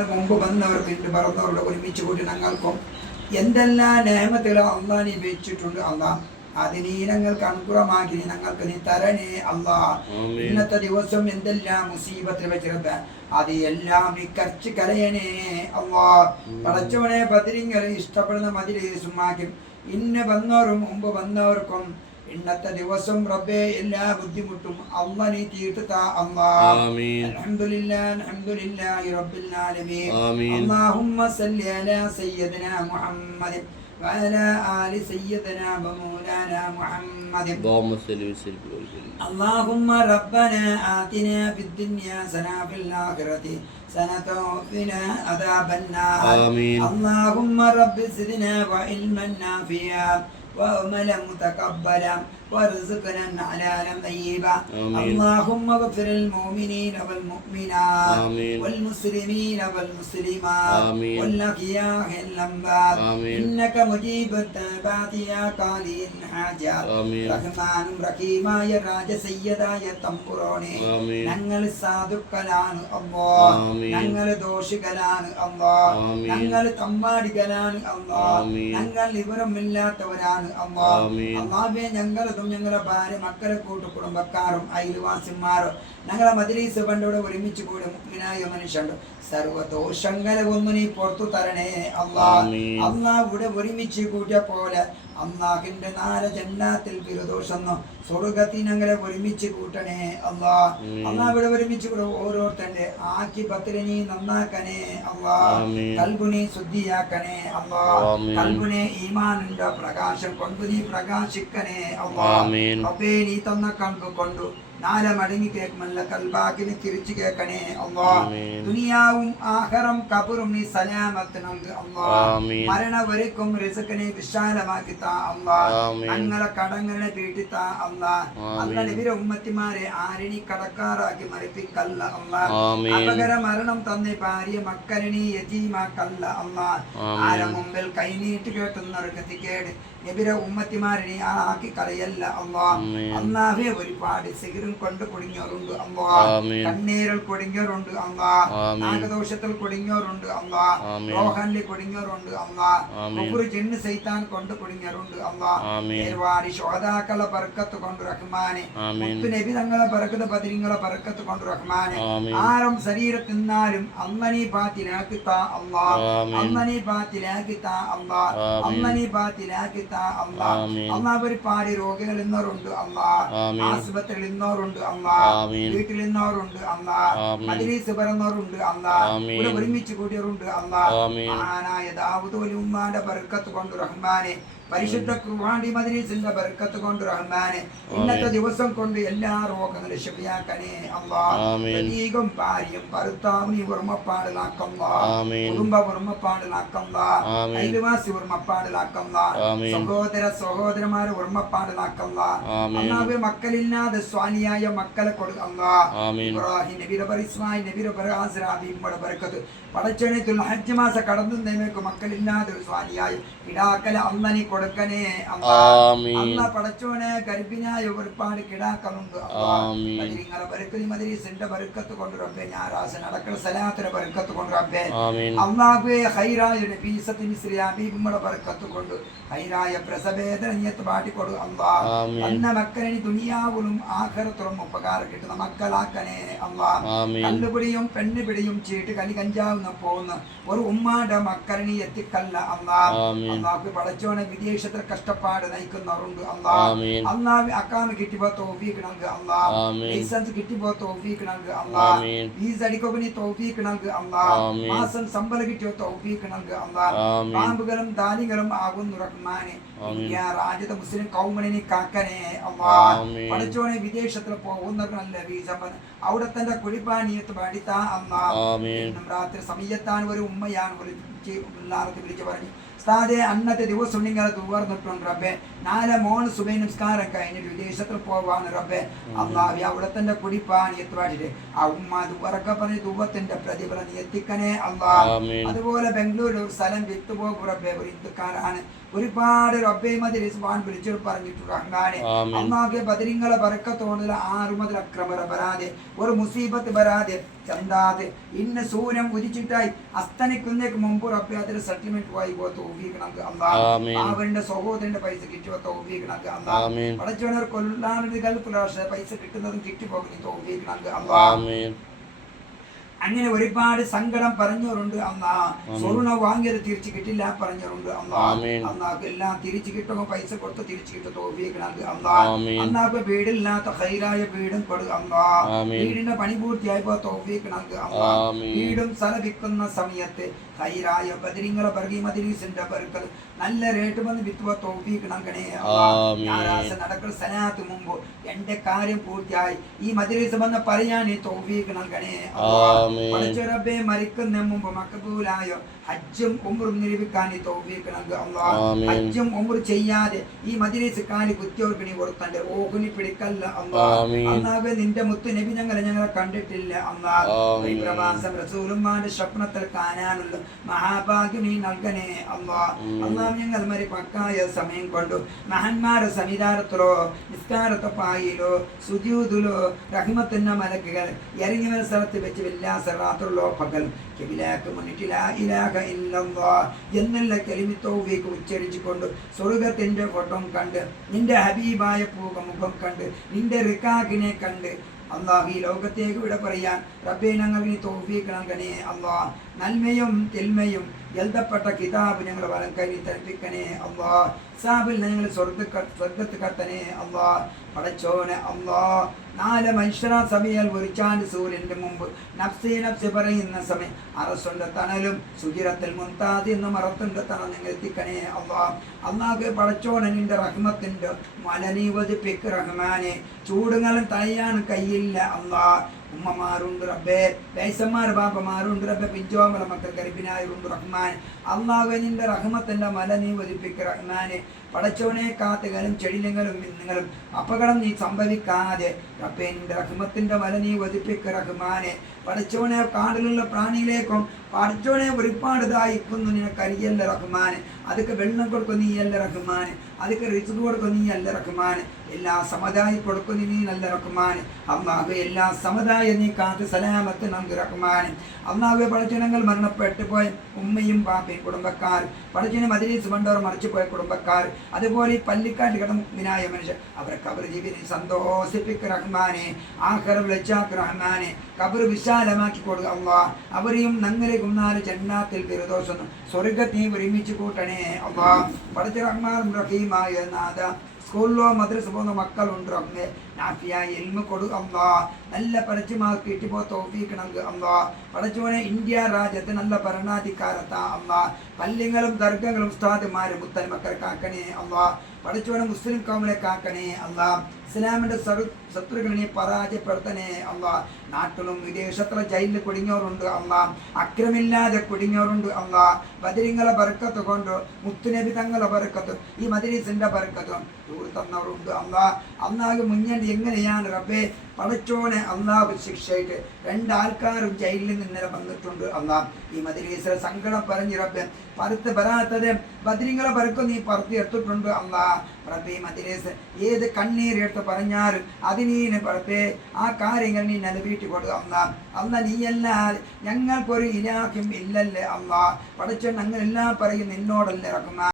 മുമ്പ് വന്നവർക്ക് ഇന്ന് പറഞ്ഞവരുടെ ഒരുമിച്ച് കൂടി ഞങ്ങൾക്കും എന്തെല്ലാം നേമത്തുകളോ അള്ളാഹ് നീ വെച്ചിട്ടുണ്ട് അള്ളാഹ് അതിന് ഞങ്ങൾക്ക് അനുഗ്രഹമാക്കി ഞങ്ങൾക്ക് നീ തരണേ അള്ളാഹ്. ഇന്നത്തെ ദിവസം എന്തെല്ലാം മുസീബത്തിൽ വെച്ചിരുന്ന അത് എല്ലാം നീ കരച്ച് കരയണേ അള്ളാഹ്. പടച്ചവനെ ബദരിങ്ങൾ ഇഷ്ടപ്പെടുന്ന മജിലിസുമാക്കി ഇന്ന് വന്നവരും മുമ്പ് വന്നവർക്കും ഇന്നത്തെ ദിവസം റബ്ബേ എല്ലാ ബുദ്ധിമുട്ടും അള്ളാഹ് നീ തീർത്ത് താ അല്ലാഹ്. അൽഹംദുലില്ലാഹി റബ്ബിൽ ആലമീൻ. അല്ലാഹുമ്മ സല്ലി അലാ സയ്യിദിനാ മുഹമ്മദ് വഅലാ ആലി സയ്യിദിനാ വമൗലാനാ മുഹമ്മദ്. അല്ലാഹുമ്മ റബ്ബനാ ആതിനാ ഫിദ്ദുനിയാ ഹസന ഫിൽ ആഖിറതി ഹസനത വഖിനാ അദാബന്നാർ. അല്ലാഹുമ്മ റബ്ബി സിദ്നാ വഇൽമൻ നാഫിയാ وعملا متقبلا وارزقنا حلالا طيبا. اللهم اغفر للمؤمنين والمؤمنات والمسلمين والمسلمات والاحياء والاموات انك مجيب الدعوات يا قاضي الحاجات. റഹ്മാൻ റഹീമായ രാജസയ്യദായ തമ്പുരാനേ, ഞങ്ങൾ സാധുക്കളാണ് അല്ലാഹ്, ഞങ്ങൾ ദോഷികളാണ് അല്ലാഹ്, ഞങ്ങൾ തമ്മാടികളാണ് അല്ലാഹ്, ഞങ്ങൾ വിവരമില്ലാത്തവരാണ് അല്ലാഹുവേ. ഞങ്ങളതും ഞങ്ങളുടെ ഭാര്യ മക്കളെ കൂട്ടു കുടുംബക്കാരും അയൽവാസിമാരും ഞങ്ങളെ മജ്‌ലിസ് പണ്ടോടെ ഒരുമിച്ച് കൂടി മുഅ്മിനായ മനുഷ്യണ്ട് സർവ്വദോഷങ്ങളെ ഒന്ന് നീ പുറത്തു തരണേ അല്ലാഹ്. അല്ലാഹ് ഇവിടെ ഒരുമിച്ച് കൂട്ടിയ പോലെ അല്ലാഹിന്റെ നാല് ജന്നാത്തിൽ ഫിർദൗസെന്ന സ്വർഗ്ഗത്തിൽ ഞങ്ങളെ ഒരുമിച്ച് കൂട്ടണേ അല്ലാഹ്. അല്ലാഹ് ഇവിടെ ഒരുമിച്ച് കൂടെ ഓരോരുത്തരുടെ ആഖിബത്തിനെ നീ നന്നാക്കണേ അല്ലാഹ്. കൽബിനെ ശുദ്ധിയാക്കണേ അല്ലാഹ്. കൽബിനെ ഈമാനിന്റെ പ്രകാശം കൊണ്ട് നീ പ്രകാശിക്കണേ അല്ലാഹ്. റബ്ബേ നീ തന്ന കൽബ് കൊണ്ട് നാല മടങ്ങി കേൾക്കുമല്ല കൽബാക്കിന് തിരിച്ചു കേൾക്കണേ അല്ലാഹ്. ദുനിയാവും ആഖിറം കബറും നീ സലാമത്ത് നൽക് അല്ലാഹ്. മരണ വരയ്ക്കും റിസ്കിനെ വിശാലമാക്കി താ അല്ലാഹ്. ഞങ്ങളെ കടങ്ങളെ വീട്ടി താ അല്ലാഹ്. അല്ലാഹ് നബിയുടെ ഉമ്മത്തിമാരെ ആരിനി കടക്കാറാക്കി മരിപ്പിക്കല്ല അല്ലാഹ്. അപകര മരണം തന്നെ ഭാര്യ മക്കളെ നീ യതീമാക്കല്ല അല്ലാഹ്. ആരെ മുമ്പിൽ കൈനീട്ടി കേട്ടുന്നവർക്ക് തിക്കേട് നബിയുടെ ഉമ്മത്തിമാരെ നീ ആക്കി കളയല്ല അല്ലാഹ്. അല്ലാഹുവേ ഒരുപാട് സിഗറും കൊണ്ട് കുടുങ്ങിയവരുണ്ട് അല്ലാഹ്, കണ്ണീരിൽ കുടുങ്ങിയവരുണ്ട് അല്ലാഹ്, നാഗദോഷത്തിൽ കുടുങ്ങിയവരുണ്ട് അല്ലാഹ്, റോഹനിൽ കുടുങ്ങിയവരുണ്ട് അല്ലാഹ്, കുഫ്ർ ജിന്ന് ശൈത്താൻ കൊണ്ട് കുടുങ്ങിയവരുണ്ട് അല്ലാഹ്. ഒരുപാട് ശുഹദാക്കളെ ബർക്കത്ത് കൊണ്ട് റഹ്മാനെ, മുത്തു നബി തങ്ങളെ ബർക്കത്ത് ബദരീങ്ങളെ ബർക്കത്ത് കൊണ്ട് റഹ്മാനെ. ആരും ശരീരത്തിൽ നിന്നാലും അല്ലാഹ് ബാത്തിലാക്കി താ അല്ലാഹ്, അല്ലാഹ് ബാത്തിലാക്കി താ അല്ലാഹ്, അല്ലാഹ് ബാത്തിലാക്കി താ അല്ലാഹ്. അല്ലാഹ് ഒരുപാട് രോഗികൾ ഇന്നവരുണ്ട് അല്ലാഹ്, ആശുപത്രിയിൽ ഇന്നവരുണ്ട് അല്ലാഹ്, വീട്ടിൽ ഇന്നവരുണ്ട് അല്ലാഹ്, മജ്‌ലിസ് പറഞ്ഞവരുണ്ട് അല്ലാഹ്, ഇവിടെ ഒരുമിച്ച് കൂടിയവരുണ്ട് അല്ലാഹ്. മഹാനായ ദാവൂദ് വലി ഉമ്മാന്റെ ബർക്കത്ത് കൊണ്ട് റഹ്മാനെ, പരിശുദ്ധ ഖുർആന്റെ മജ്‌ലിസിന്റെ ബർക്കത്ത് കൊണ്ട് റഹ്മാനെ, ഇന്നത്തെ ദിവസം കൊണ്ട് എല്ലാ രോഗങ്ങളും ശിഫയാക്കണേ അല്ലാഹ്. പ്രതീകം ഭാര്യയും ഭർത്താവും നീ ഉർമ്മപ്പാടിലാക്കല്ലാഹ്, കുടുംബ ഉർമ്മപ്പാടിലാക്കല്ലാഹ്, അയൽവാസി ഉർമ്മപ്പാടിലാക്കല്ലാഹ്, സഹോദര സഹോദരന്മാരെ ഉർമ്മപ്പാടിലാക്കല്ലാഹ്. അല്ലാഹുവേ മക്കളില്ലാതെ സ്വാലിയായ മക്കളെ കൊടുക്കല്ലാഹ്. ഇബ്രാഹിം നബിയുടെ ബർ ഇസ്മായിൽ നബിയുടെ ബർ ആസിറ ബീവിയുടെ ബർക്കത്ത് പടച്ചോനെ ദുൽഹജ്ജ് മാസം കടന്നു നേമേക്ക് മക്കളില്ലാതെ സ്വാലിയായ കിടാക്കല അമ്മനി കൊടുക്കണേ അല്ലാഹ്. അല്ലാഹ് പടച്ചോനെ ഗർഭിണിയായ ഒരുപാട് കിടാക്കളുണ്ട് അല്ലാഹ്. മജ്‌ലിസിന്റെ ബർക്കത്ത് മജ്‌ലിസിന്റെ ബർക്കത്ത് കൊണ്ട് റബ്ബേ, ഞായറാഴ്ച നടക്കുന്ന സലാത്തിന്റെ ബർക്കത്ത് കൊണ്ട് റബ്ബേ അല്ലാഹുവേ ഖൈറായ നബി സല്ലല്ലാഹു അലൈഹി വസല്ലം ബർക്കത്ത് കൊണ്ട് ഖൈറായ പ്രസവേദന നിയത്ത് പാടിക്കൊടു അല്ലാഹ്. അന്ന മക്കളെ ദുനിയാവിലും ആഖിറത്തിലും ഉപകാരം കിട്ടുന്ന മക്കളാക്കണേ അല്ലാഹ്. കല്ലുപിടിയും പെണ്ണുപിടിയും ചീട്ട് കലി കഞ്ചാവുന്ന പോകുന്ന ഒരു ഉമ്മാന്റെ മക്കളെ നീ എത്തിക്കല്ല അല്ലാഹ്. അല്ലാഹു പടച്ചോനെ വിദേശത്തിൽ കഷ്ടപ്പാട് നയിക്കുന്നവരുണ്ട് അല്ലാഹ്. അല്ലാഹു അക്കാമ് കിട്ടിപ്പോ തൗഫീഖ് നൽക് അല്ലാഹ്, ലൈസൻസ് കിട്ടിപ്പോ തൗഫീഖ് നൽക് അല്ലാഹ്, വീസ അടിക്കൊക്കെ തൗഫീഖ് നൽക് അല്ലാഹ്, മാസം ശമ്പളം കിട്ടിയോ തൗഫീഖ് നൽക് അല്ലാഹ്. പാമ്പുകളും ദാലികളും ആകുന്നു റഹ്മാനെ, ഇന്ത്യ രാജ്യത്തെ മുസ്ലിം കൗമിനെ കാക്കണേ അല്ലാഹ്. പടച്ചോനെ വിദേശത്തിൽ പോകുന്നവർക്ക് നല്ല വീസ അവിടെ തന്നെ കുളിപ്പാനിയത്ത് പഠിത്താ അല്ലാഹ്. രാത്രി സമയത്താണ് ഒരു ഉമ്മയാണ് വിളിച്ചു പറഞ്ഞു, ഉസ്താദേ അന്നത്തെ ദിവസം നിങ്ങൾ തുറന്നിട്ടുണ്ട് റബ്ബേ, നാളെ മോൻ സുബൈ നമസ്കാരം കഴിഞ്ഞിട്ട് വിദേശത്തിൽ പോവാണ് റബ്ബേ. അല്ലാഹു അവിടെ തന്നെ കുടിപ്പാനിയത്ത് പാടിട്ട് ആ ഉമ്മ ദുബറക്ക പറഞ്ഞ ദുബത്തിന്റെ പ്രതിഫലം എത്തിക്കണേ അല്ലാഹ്. അതുപോലെ ബംഗളൂരിൽ ഒരു സ്ഥലം വിട്ടുപോകും റബ്ബേ, ഒരു ഹിന്ദുക്കാരാണ് ഒരുപാട് റബ്ബേ മദ്രസ് വാൻ വിളിച്ചു പറഞ്ഞിട്ട് റഹ്മാനെ അള്ളാഹുവേ ബദരിങ്ങളെ ബറക്കത്തോടുള്ള 6 മുതൽ അക്രമ വരാതെ ഒരു മുസീബത്ത് വരാതെ ചന്താതെ ഇന്ന് സൂര്യൻ ഉദിച്ചിട്ടായി അസ്തനിക്കുന്നതിന് മുമ്പ് റബ്ബേ അതിൽ സെറ്റിൽമെന്റ് ആയി പോ തൗഫീഖ് നൽകുക അല്ലാഹ് അവന്റെ സഹോദരന്റെ പൈസ കിട്ടുക തൗഫീഖ് നൽകുക അല്ലാഹ് പടച്ചവനെ കൊല്ലാനുള്ള ഗൾഫിലെ പൈസ കിട്ടുന്നതും കിട്ടിപ്പോകുന്നു തൗഫീഖ് നൽകുക അല്ലാഹ് അങ്ങനെ ഒരുപാട് സങ്കടം പറഞ്ഞവരുണ്ട് അന്നാ സ്വർണ്ണ വാങ്ങിയത് തിരിച്ചു കിട്ടില്ല പറഞ്ഞവരുണ്ട് അന്നാക്ക് എല്ലാം തിരിച്ചു കിട്ടുമ്പോ പൈസ കൊടുത്ത് തിരിച്ചു കിട്ടും തൗഫീഖ് നൽകുക അന്നാക്ക് വീടില്ലാത്ത ഹൈറായ വീടും കൊടുക്കുക അല്ലാ വീടിന്റെ പണി പൂർത്തിയായപ്പോ തൗഫീഖ് നൽകുക വീടും സ്ഥലം വിൽക്കുന്ന സമയത്ത് ഹൈറായ ബദരിങ്ങളെ ബർഗി മദ്രീസിന്റെ ബർക്കത്ത് നല്ല റേറ്റ് വന്ന് വിത്തുവ തൗഫീഖ് നൽകണേ ഞായറാഴ്ച നടക്കുന്ന സലാത്ത് മുമ്പ് എന്റെ കാര്യം പൂർത്തിയായി ഈ മദ്രീസ് വന്ന് പറയാൻ തൗഫീഖ് നൽകണേ പഠിച്ച റബ്ബേ മരിക്കുന്ന മുമ്പ് മഖബൂലായോ ഹജ്ജും ഉംറും നിർവഹിക്കാൻ തൗഫീഖ് നൽകുക അല്ലാഹ് ഹജ്ജും ഉംറ ചെയ്യാതെ ഈ മജ്ലിസ് കാലി കുത്തിയവർക്ക് നീ കൊടുത്തന്റെ ഓഹുനി പിടിക്കല്ല അല്ലാഹ് അല്ലാഹുവേ നിന്റെ മുത്തു നബി ഞങ്ങളെ കണ്ടിട്ടില്ല അല്ലാഹ് പ്രവാസം റസൂലുള്ളാഹിന്റെ സ്വപ്നത്തിൽ കാണാനുള്ള മഹാഭാഗ്യം നീ നൽകണേ അല്ലാഹ് അല്ലാഹ് ഞങ്ങൾ മരി പക്കായ സമയം കൊണ്ട് മഹാന്മാരുടെ സമിധാനത്തിലോ നിസ്കാരത്തെ പായിലോ സുജൂദിലോ റഹ്മത്തിന്റെ മലക്കുകൾ ഇറങ്ങി വരുന്ന സ്ഥലത്ത് വെച്ച് വില്ലാസറാത്തുള്ളോ പകൽ കിബിലാക്ക് മുന്നിട്ട് ലാ ഇലാഹ ഇല്ലല്ലാഹ് എന്നുള്ള കലിമ തൗഫീഖ് ഉച്ചരിച്ചുകൊണ്ട് സ്വർഗത്തിന്റെ ഫോട്ടോ കണ്ട് നിന്റെ ഹബീബായ മുഖം കണ്ട് നിന്റെ റിക്കാഖിനെ കണ്ട് അല്ലാഹ് ഈ ലോകത്തേക്ക് ഇവിടെ പറയാൻ റബ്ബേ ഞങ്ങൾ നീ തൗഫീഖ് നൽകണേ അല്ലാഹ് നന്മയും തിന്മയും എഴുതപ്പെട്ട കിതാബ് ഞങ്ങൾ വലം കൈ തൽപ്പിക്കണേ അല്ലാഹ് സാബിൽ ഞങ്ങൾ സ്വർഗത്ത് കത്തനെ അല്ലാഹ് പടച്ചോനെ അല്ലാഹ് 4 മനുഷ്യരാ സമയം ഒരിച്ചാണ്ട് സൂര്യന്റെ മുമ്പ് നഫ്സി നഫ്സി പറയുന്ന സമയം അറസുണ്ട് തണലും സുജിറത്തിൽ മുൻതാദ് എന്ന് മറത്തുണ്ട് തണൽ നിങ്ങൾ എത്തിക്കണേ അല്ലാഹ് അല്ലാഹുവേ പടച്ചോനെ നിന്റെ റഹ്മത്തിന്റെ മലനീ വധിപ്പിക്ക് റഹ്മാനെ ചൂടുങ്ങളും തയ്യാൻ കയ്യില്ല അല്ലാഹ് ഉമ്മമാരുണ്ട് റബ്ബേ വയസ്സന്മാർ ബാപ്പമാരുണ്ട് റബ്ബേ പിഞ്ചോമല മക്കൾ ഗർഭിനായുണ്ട് റഹ്മാൻ അല്ലാഹുവേ നിന്റെ റഹ്മത്തിന്റെ മല നീ വധിപ്പിക്ക് റഹ്മാനെ പടച്ചോനെ കാത്തുകളും ചെടിലങ്ങളും മിന്നുകളും അപകടം നീ സംഭവിക്കാതെ റബ്ബേ നിന്റെ റഹ്മത്തിന്റെ മല നീ വധിപ്പിക്ക് റഹ്മാനെ പടച്ചോനെ കാടിലുള്ള പ്രാണിയിലേക്കും പടച്ചോനെ ഒരുപാട് ദായിക്കുന്നു നിനക്കരിയല്ല റഹ്മാനെ അതൊക്കെ വെള്ളം കൊടുക്കും നീയല്ല റഹ്മാനെ അതൊക്കെ റിസ്ക് കൊടുക്കും നീയല്ല റഹ്മാനെ എല്ലാ സമുദായം കൊടുക്കുന്നു നീ നല്ല റഹ്മാനെ അല്ലാഹു എല്ലാ സമുദായം നീ കാത്ത് സലാമത്ത് നൽകി റഹ്മാനെ അല്ലാഹു പടച്ചനങ്ങൾ മരണപ്പെട്ടു പോയ ഉമ്മയും ബാപ്പയും കുടുംബക്കാർ പടച്ചനെ മദ്രീസ് കൊണ്ടവർ മറിച്ചു പോയ കുടുംബക്കാർ അതുപോലെ പള്ളിക്കാട്ട് കിടന്നായ മനുഷ്യർ അവരെ കബർ ജീവിതം സന്തോഷിപ്പിക്ക് റഹ്മാനെ ആഖിറ വിളിച്ചാക്ക് റഹ്മാനെ കബർ വിശാലമാക്കി കൊടുക്കുക അല്ലാഹ് അവരെയും നങ്ങരെ കുന്നാല് ജന്നാത്തിൽ ഫിർദൗസ് സ്വർഗ്ഗത്തിൽ ഒരുമിച്ച് കൂട്ടണേ അല്ലാഹ് പടച്ച റഹ്മാൻ റഹീമായ നാഥ സ്കൂളിലോ മദ്രസ പോകുന്ന മക്കളുണ്ട് റബ്ബേ നാഫിയായ ഇൽമ കൊടുക്കുക അല്ലാഹ് നല്ല പഠിച്ചുമാർക്ക് കിട്ടിപ്പോ തൗഫീഖ് നൽകുക അല്ലാഹ് പടച്ചോനെ ഇന്ത്യ രാജ്യത്ത് നല്ല ഭരണാധികാരത്താ അല്ലാഹ് പള്ളികളും ദർഗകളും ഉസ്താദുമാരും മുത്തൽ മക്കൾ കാക്കണേ അല്ലാഹ് പടച്ചോനെ മുസ്ലിം കൗമിനെ കാക്കണേ അല്ലാഹ് ഇസ്ലാമിന്റെ ശത്രുക്കളെ പരാജയപ്പെടുത്തണേ അല്ലാഹ് നാട്ടിലും വിദേശത്തുള്ള ജയിലിൽ കുടുങ്ങിയവരുണ്ട് അല്ലാഹ് അക്രമില്ലാതെ കുടുങ്ങിയവരുണ്ട് അല്ലാഹ് ബദരിങ്ങളെ ബർക്കത്ത് കൊണ്ട് മുത്തുനബി തങ്ങളെ ബർക്കത്ത് ഈ മദ്രീസിന്റെ ബർക്കത്തും തന്നവരുണ്ട് അല്ലാഹ് അല്ലാഹു മുന്നേണ്ടി എങ്ങനെയാണ് റബ്ബേ പടച്ചോനെ അല്ലാഹു ശിക്ഷയിട്ട് 2 ആൾക്കാരും ജയിലിൽ നിന്ന് വന്നിട്ടുണ്ട് അല്ലാഹ് ഈ മദ്രീസിലെ സങ്കടം പറഞ്ഞ് റബ്ബേ പറുത്ത് വരാത്തത് ബദരിങ്ങളെ ബർക്കത്ത് നീ പറത്തി എടുത്തിട്ടുണ്ട് അല്ലാഹ് റബ്ബേ മദ്രീസ് ഏത് കണ്ണീരെടുത്ത് പറഞ്ഞാലും അതിനീന് റബ്ബേ ആ കാര്യങ്ങൾ നീ നിലവീട്ടി കൊടുക്കുക അല്ലാഹ് അല്ലാഹ് നീയല്ലാതെ ഞങ്ങൾക്കൊരു ഇലാഹും ഇല്ലല്ലേ അല്ലാഹ് പടച്ചോൻ ഞങ്ങൾ എല്ലാം പറയും നിന്നോടല്ലേ റഹ്മാൻ